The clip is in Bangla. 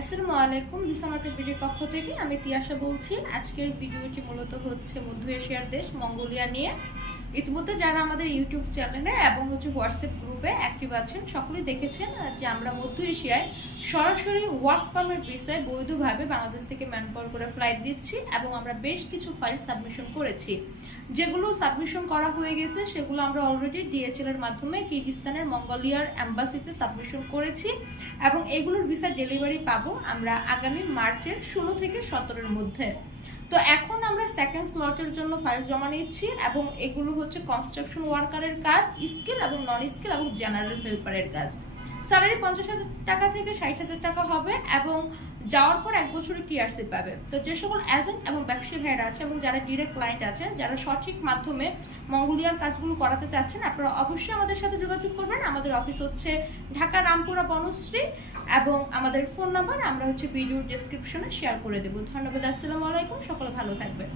আসসালামু আলাইকুম ভিসা মার্কেট ভিডিওর পক্ষ থেকে আমি তিয়াশা বলছি। আজকের ভিডিওটি মূলত হচ্ছে মধ্য এশিয়ার দেশ, মঙ্গোলিয়া নিয়ে। ইতিমধ্যে যারা আমাদের ইউটিউব চ্যানেলে এবং হচ্ছে হোয়াটসঅ্যাপ গ্রুপে অ্যাক্টিভ আছেন, সকলেই দেখেছেন যে আমরা মধ্য এশিয়ায় সরাসরি ওয়ার্ক পারমিট ভিসায় বৈধভাবে বাংলাদেশ থেকে ম্যান পাওয়ার করে ফ্লাইট দিচ্ছি এবং আমরা বেশ কিছু ফাইল সাবমিশন করেছি। যেগুলো সাবমিশন করা হয়ে গেছে, সেগুলো আমরা অলরেডি ডিএচএল এর মাধ্যমে কিরগিস্তানের মঙ্গোলিয়ার অ্যাম্বাসিতে সাবমিশন করেছি এবং এগুলোর ভিসা ডেলিভারি পাবো আমরা আগামী মার্চের ষোলো থেকে সতেরোর মধ্যে। তো এখন আমরা সেকেন্ড স্লটের জন্য ফাইল জমা নিচ্ছি এবং এগুলো হচ্ছে কনস্ট্রাকশন ওয়ার্কারের কাজ স্কিল এবং নন স্কিল এবং জেনারেল হেল্পারের কাজ। স্যালারি পঞ্চাশ হাজার টাকা থেকে ষাট হাজার টাকা হবে এবং যাওয়ার পর এক বছরের টিআরসি পাবে। তো যে সকল এজেন্ট এবং ব্যবসায়ী ভাইয়েরা আছে এবং যারা ডিরেক্ট ক্লায়েন্ট আছেন যারা সঠিক মাধ্যমে মঙ্গোলিয়ার কাজগুলো করাতে চাচ্ছেন, আপনারা অবশ্যই আমাদের সাথে যোগাযোগ করবেন। আমাদের অফিস হচ্ছে ঢাকা রামপুরা বনশ্রী এবং আমাদের ফোন নাম্বার আমরা হচ্ছে ভিডিও ডেসক্রিপশনে শেয়ার করে দেবো। ধন্যবাদ, আসসালামু আলাইকুম, সকলে ভালো থাকবেন।